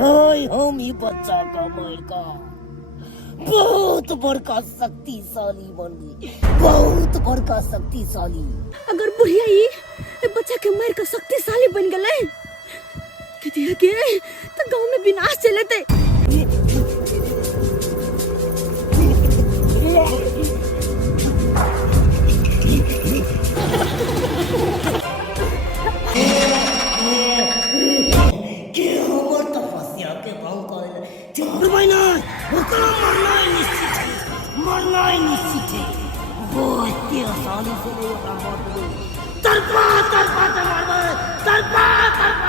ओए हम ही बच्चा का मार का बहुत बड़का शक्तिशाली बन गई, बहुत बड़का शक्तिशाली। अगर बुढ़िया ये बच्चा के मार का शक्तिशाली बन गए के तो गांव में विनाश चलेते। मरना ही निश्चित है। वो 13 साल से नहीं होता मौत तरपा तरपा तरपा तरपा तरपा।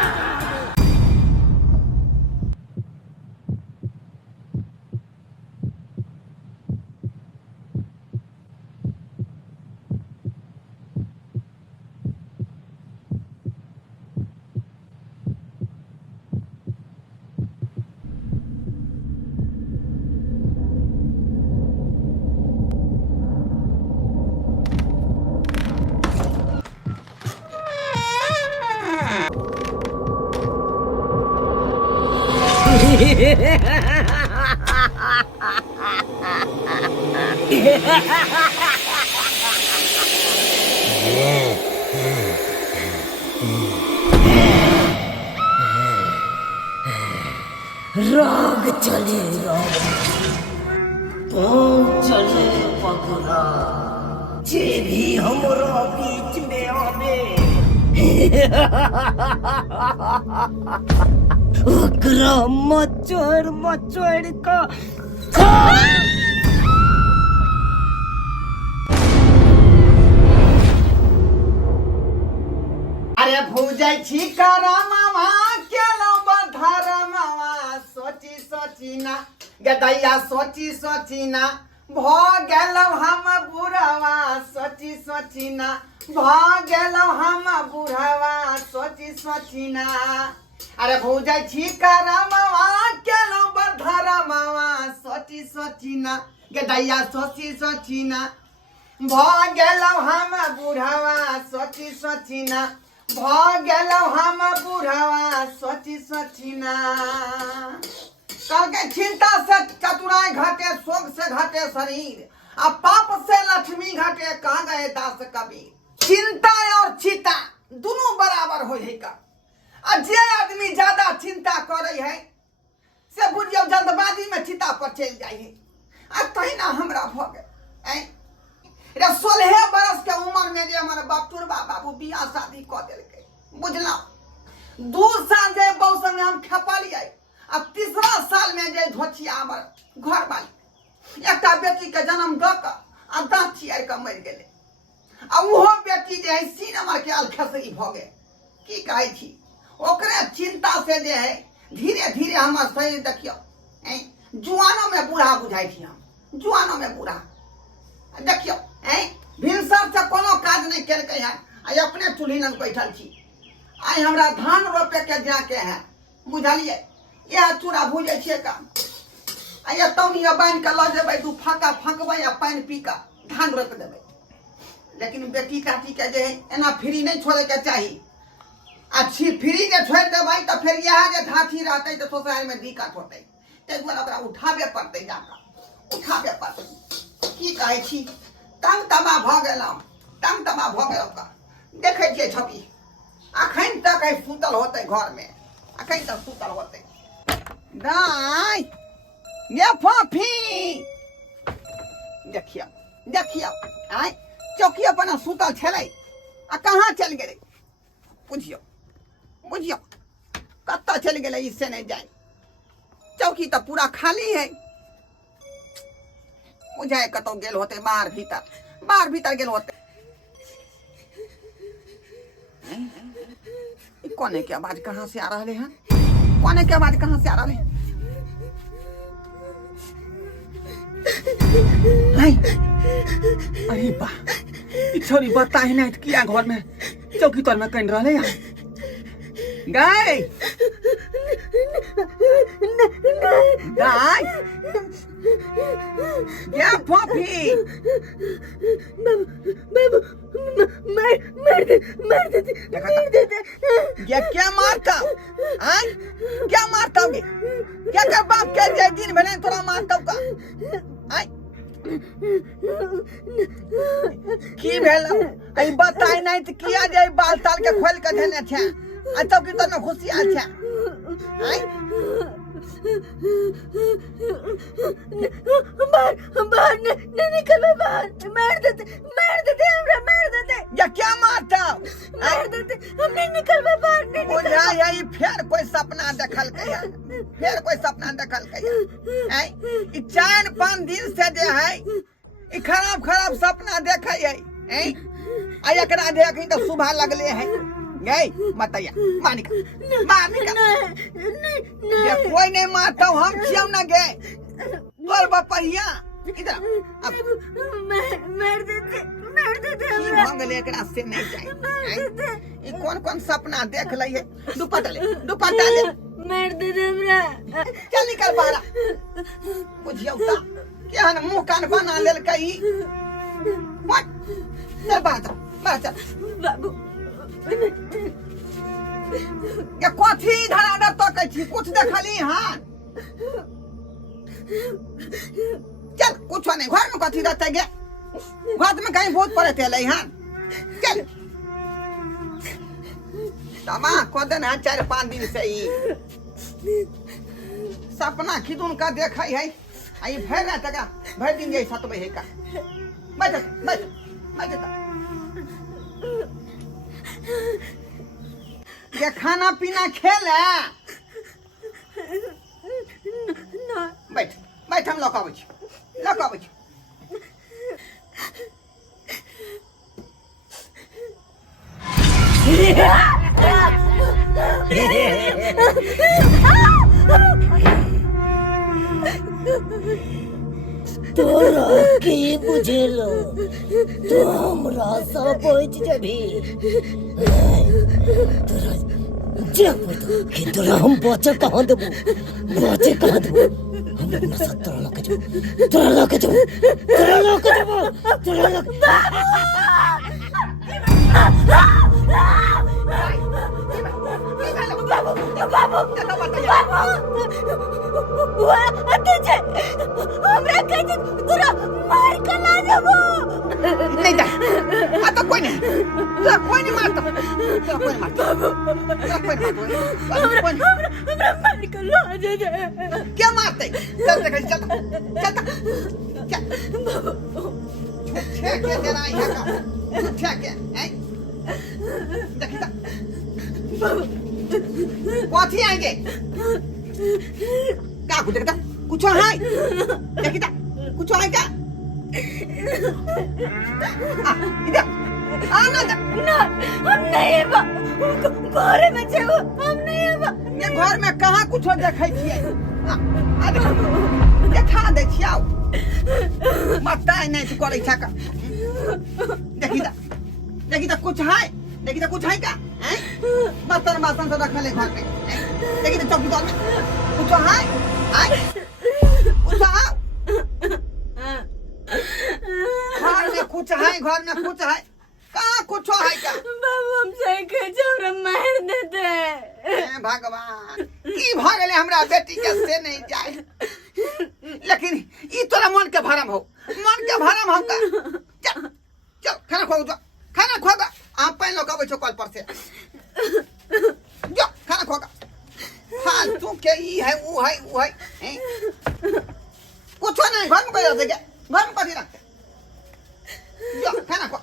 राग चले राग चले पगला जे भी हमरा बीच में आवे ओकरा मचोड़ का अरे भूजाई छी करा मामा केलो बधारा मामा सोची सोची ना गदैया सोची सोची ना भ गेलो हम बुढ़वा सोची सोची ना भ गेलो हम बुढ़वा सोची सोची ना। अरे भूजाई छी करा मामा केलो बधारा मामा सोची सोची ना गदैया सोची सोची ना भ गेलो हम बुढ़वा सोची सोची ना भ गेलो हम बुढ़वा सोची सोची ना। कल के चिंता से चतुराई घटे शोक से घटे शरीर अब पाप से लक्ष्मी घटे कहाँ गए दास कबीर। चिंता और चिता दोनों बराबर हो है का। जे आदमी ज्यादा चिंता करे है से बुझियो जल्दबाजी में चिता पर चल जाए है। आ कहीं ना हमरा भ गए 16 बरस के उम्र में जे हमारे बटुरबा बाबू बियाह शादी कर दिलके बुझलो 2 साल जे बहु संग हम खेपलिए अब 3रा साल में जे धोचिया हमर घर वाली एकटा बेटी के जन्म द के आ दांत चियार के मर गेले आ उहो बेटी जे है सी नंबर के अलखसरी भ गए की कहै छी। ओकरे चिंता से जे है धीरे धीरे हमर शरीर देखियो जुआनो में बूढ़ा बुझाई छी। हम जुआनो में बूढ़ा देखियो भिनसर से कोनो काज नहीं केलकै है आ अपने चूल्ही लग बैठल छी। आई हमरा धान रोपे के जाके है बुझलिए यह चूड़ा भूजे छिए का आ ये तौनिया बांध के ल जेबै 2 फाका फंकबै आ पानी पी के धान रोप देबै। लेकिन बेटी काटी के जे एना फ्री नहीं छोड़े के चाहिए। अच्छी फ्री जे छोड़ देबै तो फिर यह जे धाथी रहते तो सोसाइटी में दिक्कत होते ते दुआरे ओकरा उठाबे पड़ते जाके उठाबे पड़ते की कहै छी। तंग तमा भ गेलौ तंग तमा भ गेलौ का देखै छियै छवि अखन तक सुतल होते घर में अखन तक सुतल होते दाई ये फाफी देखियो देखियो आय चौकी अपन सुतल छलै आ कहाँ चल गेलै बुझियो बुझियो कत्ता चल गेलै इससे नहीं जाए। चौकी तो पूरा खाली है मुझे कतो गेल होते बाहर भीतर गेल होते। कोने की आवाज कहाँ से आ रहा है कोने की आवाज कहाँ से आ रहा है। अरे बा छोरी बता ही नहीं किया घर में चौकी तर में कहीं रहा है गाय गाय क्या पॉपी बाबू मार देते ये क्या मारता हाँ क्या मारता होगे क्या कर बाप क्या जाए दिन भले थोड़ा मारता होगा हाँ की भेल आई बताए नहीं तो किया जाए बाल ताल के खोल के देने थे अच्छा की तो न खुशी अच्छा बाहर नहीं निकल बाहर मार देते हमरा मार देते या क्या मारता मार देते हम नहीं निकल बाहर नहीं बुझा यही फिर कोई सपना देखल के फिर कोई सपना देखल के हैं ई 4-5 दिन से जे है ई खराब खराब सपना देखे है हैं आ एकरा देखी तो सुबह लगले है गई मतैया मानिका ये कोई नहीं मारता हम छियम ना गए तोर बपहिया इधर अब मार देते हमरा भंगले एकरा से नहीं जाए ई कौन सपना देख लई है दुपट्टा ले मार देते हमरा चल निकल बाहर बुझियो ता केहन मुंह कान बना लेल कई मत चल बाहर चल बाबू ये कथी इधर आडर तो कह छी कुछ देखली हां चल कुछ नहीं घर में कथी रहते गे घर में कहीं बहुत पड़े थे लई हां चल तमा को दिन है 4-5 दिन से ही सपना खिदुन का देखा है आई भर रहा था भर दिन यही 7 बजे का बैठ ये खाना पीना खेले बैठ हम लोग आबै छी तोरा की बुझेलो तो हमरा सब बच जबी तोरा जब कि तोरा हम बचे कहाँ देबो हम अपना साथ तोरा लके जबो नहीं जा आता कोई नहीं मारता क्या मारते चल कथी आएंगे क्या कुछ देखता कुछ है देखता कुछ है क्या इधर आना ना हम नहीं घरे में छे हम नहीं ये घर में कहाँ कुछ देखे छिए देखा दे छिया बताए नहीं तू करे छका देखी ता कुछ है क्या हैं बर्तन बासन से रखले घर में देखी ता चौकीदार में कुछ है कुछ घर में कुछ है कहाँ कुछ है क्या बाबू हमसे कचौरा मार देते भगवान की भागले हमरा बेटी के से नहीं जाए लेकिन ई तोरा मन के भरम हो का चल खाना खो जा आप पहन लो कबै छो कल पर से जो खाना खो फालतू के ई है वो है कुछ नहीं घर में कोई रख गया घर में कथी रखते जो खाना खो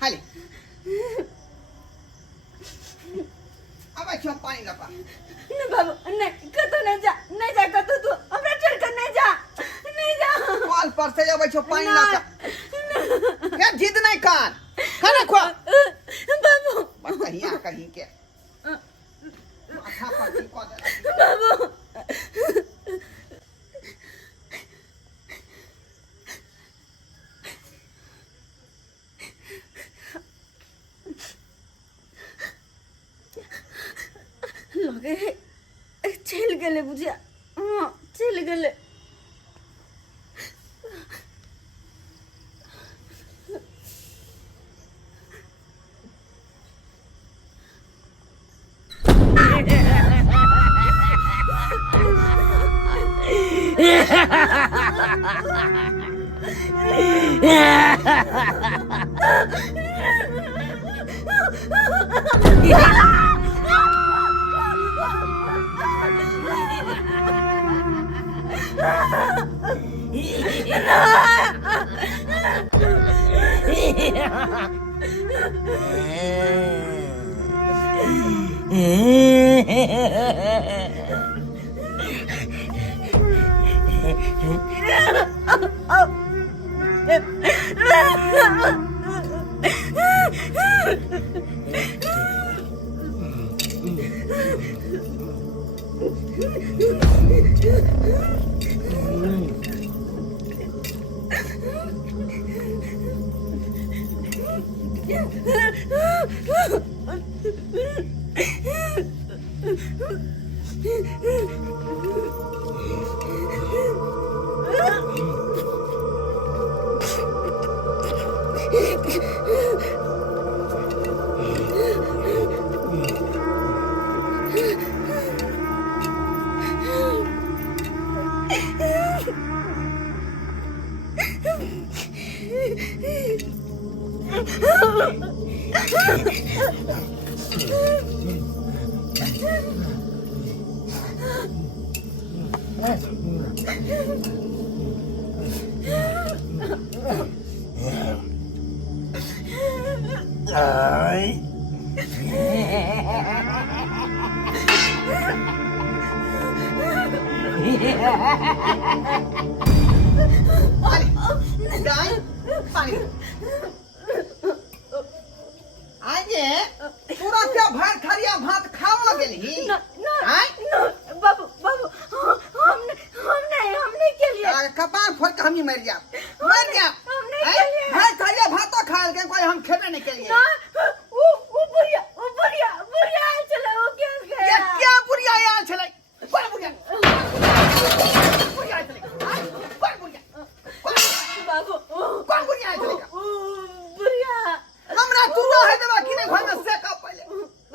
हाली अब अच्छा पानी लपा नहीं बाबू नहीं कतो नहीं जा कतो तू हमरा छोड़ कर नहीं जा कॉल पर से अब अच्छा पानी लपा क्या जिद नहीं कान खाना खो बाबू बस कहीं के माथा पर को दे बाबू गेले बुझिया हाँ चल गेले आगे पूरा क्या भात खरिया भात खाओ गेली बाबू बाबू हमने के लिए कपार फोड़ के हम ही मर जा हमने के लिए भात खरिया भात खा के कोई हम खेबे नहीं के लिए वो बुढ़िया चला वो क्या ये क्या बुढ़िया यार चले कौन बुढ़िया बाबू कौन बुढ़िया चले बुढ़िया हमरा तू रहे देबा कि नहीं घर में से का पहले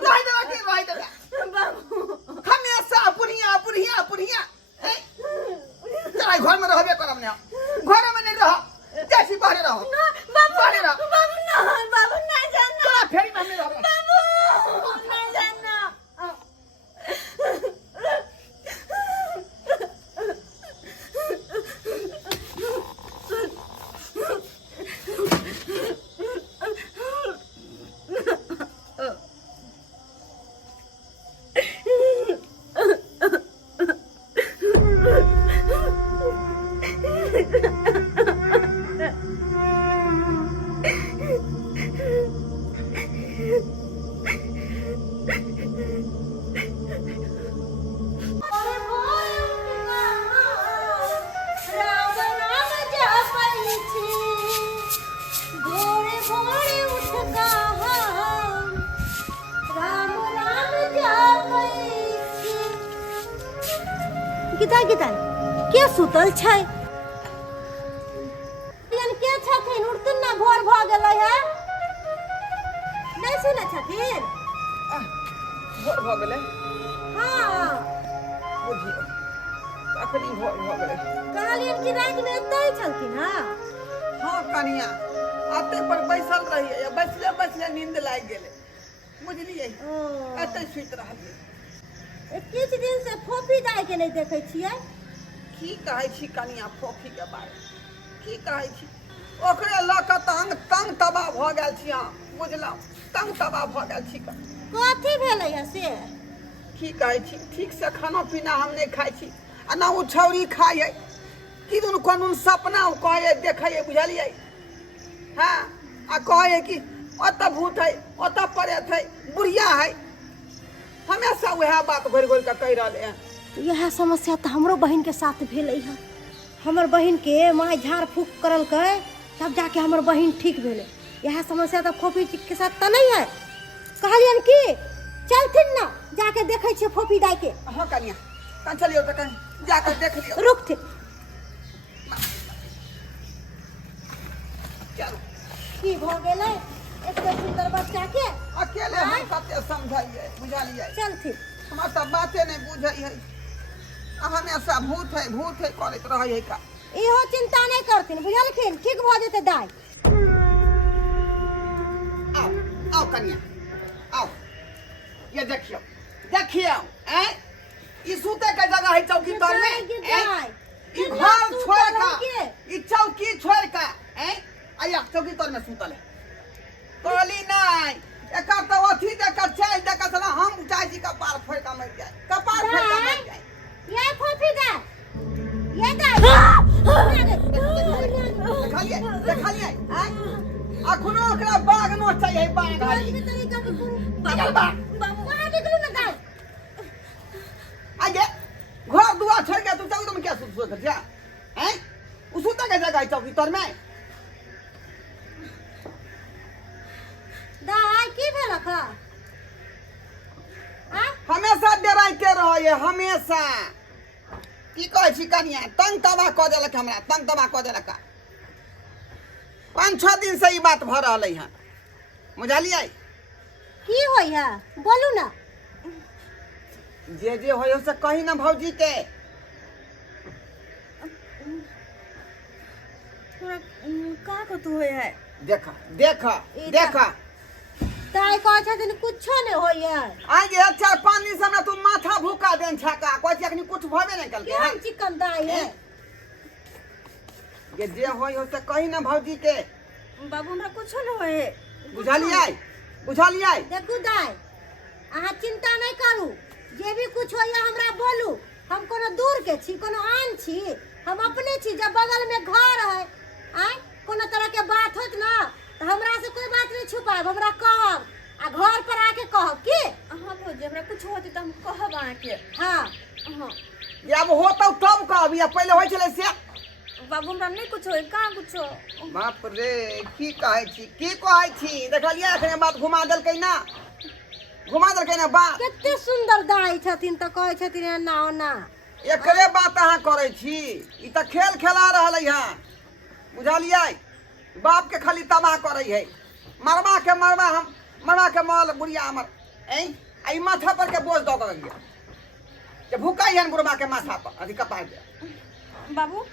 रहे देबा कि रहे देबा बाबू हमेशा बुढ़िया चला घर में रहबे करम ने घर में नहीं रह जैसी बाहर रहो बाहर रहो बाबू नहीं जाना चला फेरी में नहीं रहबे बाबू नहीं जाना गीता गीता क्या सुतल छै के छथिन उठतन ना भोर भ गेलै है नहीं सुनै छथिन भोर भ गेलै हां बुझियो अखनी भोर भ गेलै कहलियन कि रात में एतै छलखिन हां हां कनिया आते पर बैसल रहिए या बैसले नींद लाग गेलै बुझलिए एतै सुत रहलिए किछ दिन से फोफी दाई के नहीं देखै छियै की कहै छी कनिया फोफी के बारे की कहै छी ओकरे ल क तंग तबाह भ गेल छी हां बुझलौ तंग तबाह भ गेल छी कथी भेलै है से की कहै छी ठीक से खाना पीना हम नहीं खाइ छी आ ना उ छौरी खाइ है कि दुन कोन सपना कहै देखै बुझलिए हां आ कहै कि ओत भूत है ओत प्रेत है बुढ़िया है हमेशा वह बात घोर के कह रहे हैं यह समस्या तो हमरो बहन के साथ भेलै है हमर बहन के माय झाड़ फूक करल के तब जाके हमर बहन ठीक भेलै यह समस्या तो फोफी के साथ तो नहीं है कहलियन कि चलथिन ना जाके देखै छियै फोफी दाई के हां कनिया कहाँ चलियो तो कहीं जाकर देख लियो। रुक थे चलो की भ गेलै एते सुंदर बच्चा के अकेले हम कते समझाइए बुझालिए चल थे हमार सब बातें नहीं बुझै है हमेशा भूत है करत रहे है का इहो चिंता नहीं करथिन बुझलखिन ठीक भ जेतै दाई आओ आओ कन्या आओ ये देखियो हैं ई सूते के जगह है चौकी तर में ई घर छोड़ का ई चौकी छोड़ का हैं आया चौकी तर में सुतल है कहली नहीं एकर तो अथी देकर चल देकर चला हम चाहे जी कपार फोड़ का मर जाए कपार फोड़ का मर जाए ये फोफी दे ये दे देखलिए हैं अखनो ओकरा बाग नो चाहिए बाग घाली निकल बा बाबा निकलू ना दाई आगे घर दुआ छोड़ के तू चल तुम क्या सोच कर जा हैं उसुता के जगह चौकी तर में दाई की भेल खा हमेशा डराइते रहे हमेशा की कहे छी कनिया तंग तबाह क देलक हमरा तंग तबाह क देलक 5-6 दिन से ई बात भ रहलै है बुझलियै की होई है बोलू ना जे होय से कही ना भौजी के का को तू होय है देखा दाई कह छथिन कुछो नहीं होई है आगे 4-5 दिन से हमरा तू माथा भूका देन छका कोई अखनी कुछ भबे नहीं कल के केहन चिकन दाई है ये जे होय से कही ना भौजी के बाबू हमरा कुछो न होय है बुझलियै देखू दाई अहाँ चिंता नहीं करू जे भी कुछ होइए हमरा बोलू हम कोनो दूर के छी कोनो आन छी हम अपने छी जब बगल में घर है आय कोनो तरह के बात होत ना तो हमरा से कोई बात नहीं छुपाएब हमरा कहब आ घर पर आके कहब की हां भौजी हमरा कुछ होते त हम कहब आके हां हां ये अब होतौ तब कहब या पहले होय छले से बाबू हमरा नहीं कुछ होय का कुछ बाप रे की कहै छी देखलियै एखने बात घुमा देलकै ना बात कितने सुंदर दाई छथिन तो कहै छथिन ना ना एकरे बात अहाँ करै छी ई त खेल खेला रहलै है बुझलियै बाप के खाली तबाह करै है मरवा के माल बुढ़िया हमर आई माथा पर के बोझ दऽ के गया जे भूखा है बुढ़वा के माथा पर अथी कपार दे बाबू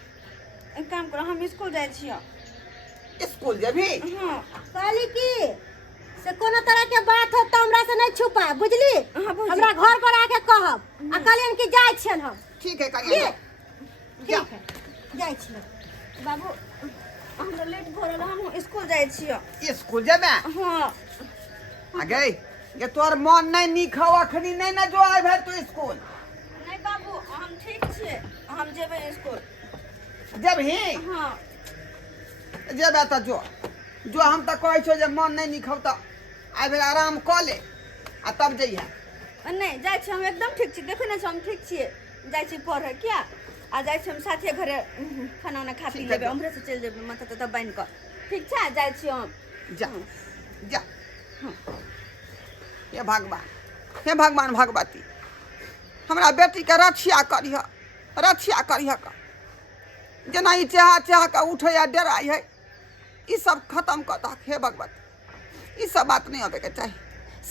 एक काम करो हम स्कूल जाय छियो स्कूल जेबी हां कहली की से कोनो तरह के बात हो तो हमरा से नहीं छुपा बुझली हाँ, बुझली। हमरा घर पर आके कहब आ कहलियन कि जाय छियन हम ठीक है करिए ठीक है जाय छियन बाबू हमरा लेट भ रहल हम स्कूल जाय छियो स्कूल जेबे हां आगे ये तोर मन नहीं नीक हौ अखनी नहीं ना जो आइ भर तू स्कूल नहीं बाबू हम ठीक छियै हम जेबै स्कूल जेबही हां जेबे त जो हम त कहै छौ जे मन नहीं नीक हौ त आइ भर आराम क ले आ तब जइहा नहीं जाय छी हम एकदम ठीक छी देखो ना हम ठीक छियै जाय छी पढ़े क्या आ जाय छी हम साथे घरे खाना उना खा पी ठीक है, लेबै हमरे से चल जेबै माथा तता बांध कर ठीक छै जाय छी हम जा हे भगवान भगवती हमरा बेटी के रक्षा करिह का जेना ई चाह के उठे या डराई है ई सब खत्म कर दक हे भगवती ई सब बात नहीं होबे के चाहिए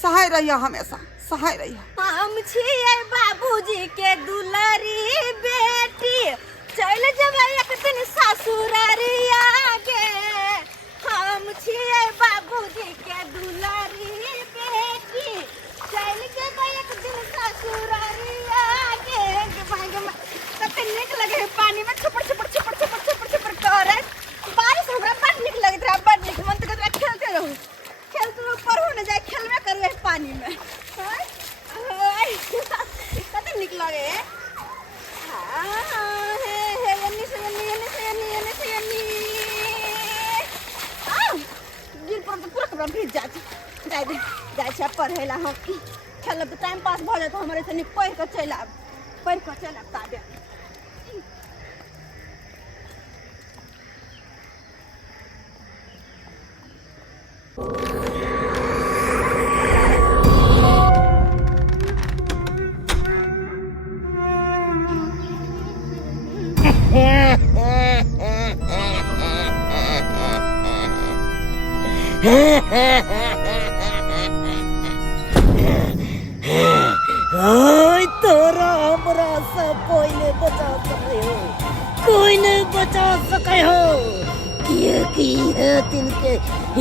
सहाय रहिया हमेशा सहाय रहिया हम छियै बाबूजी के दुलारी बेटी चल जेबै एक दिन ससुरारिया गे हम छियै बाबूजी के दुलारी बेटी चल जेबै एक दिन ससुरारिया गे कते नीक लगे है पानी में छपड़ करे बारिश हमरा बड़ नीक लगैत रहा बड़ नीक मन तो खेलते रहू पढ़ू न जाए खेलबे करबे पानी में कते नीक लगे हे एन्नी से एन्नी गिर पर पूरा कपड़ा भीज जाए छै पढ़े ला हम खेलब टाइम पास भ जात हमरे से नीक पढ़ के चल आब ताबे ओए तोरा हमरा से कोई नहीं बचा सके हो, कोई नहीं बचा सके हो। कि है तिनके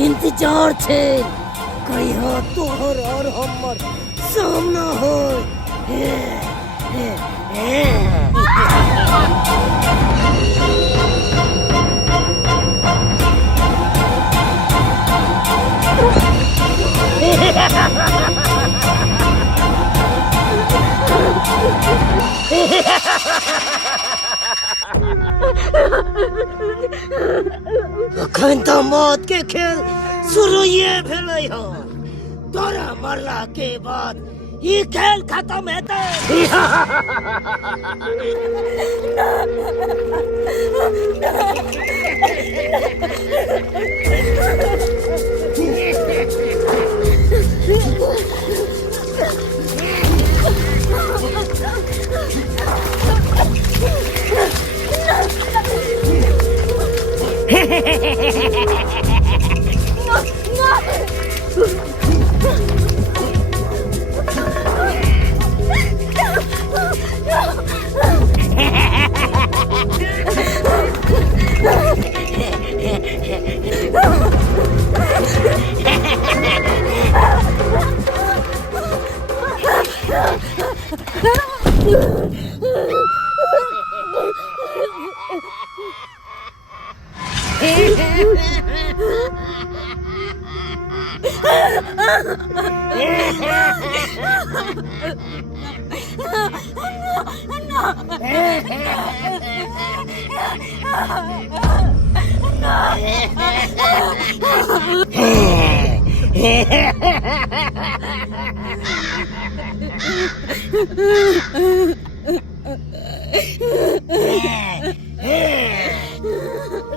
इंतजार छे, कहिया तोहर और हमर सामना हो। अखन तो मौत के खेल शुरू ये भेलै हो, तोरा मरला के बाद ये खेल खत्म हेतै।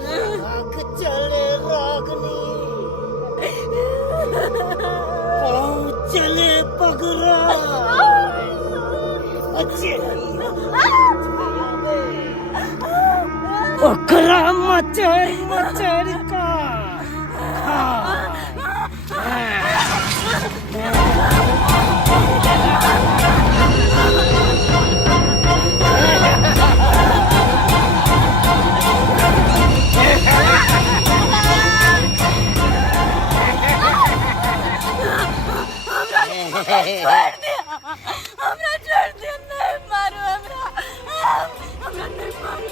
राग चले रागनी, पाँव चले पगरा, ओकरा मचर मचर का। हमरा छोड़ दे, नहीं मारो हमरा नहीं मारो।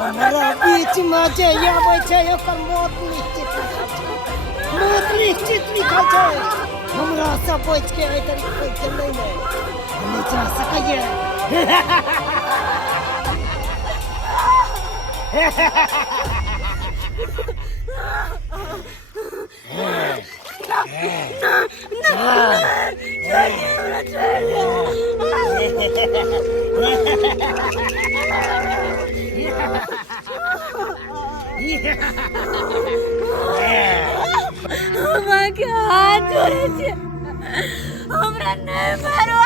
हमरा बीच में जे आबै छै ओकर मौत निश्चित लिखल छै। हमरा से बच के इधर कोई चलै नहीं जा सकैए। के हाथ जोड़े छे, हमरा नहीं मारो,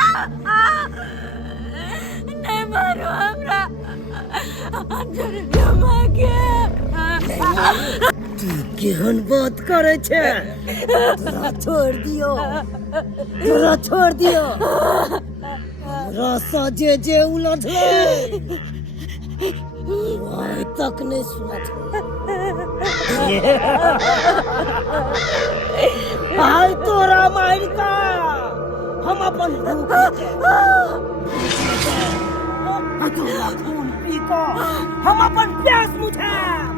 नहीं मारो हमरा, हाथ जोड़े छे माँ के। तू केहन बात करे छे? तोरा छोड़ दियो, हमरा से जे उलझले आइ तक नहीं सुनत। आई तोरा मार का हम अपन भूख तोरा खून पी को हम अपन प्यास बुझाएब।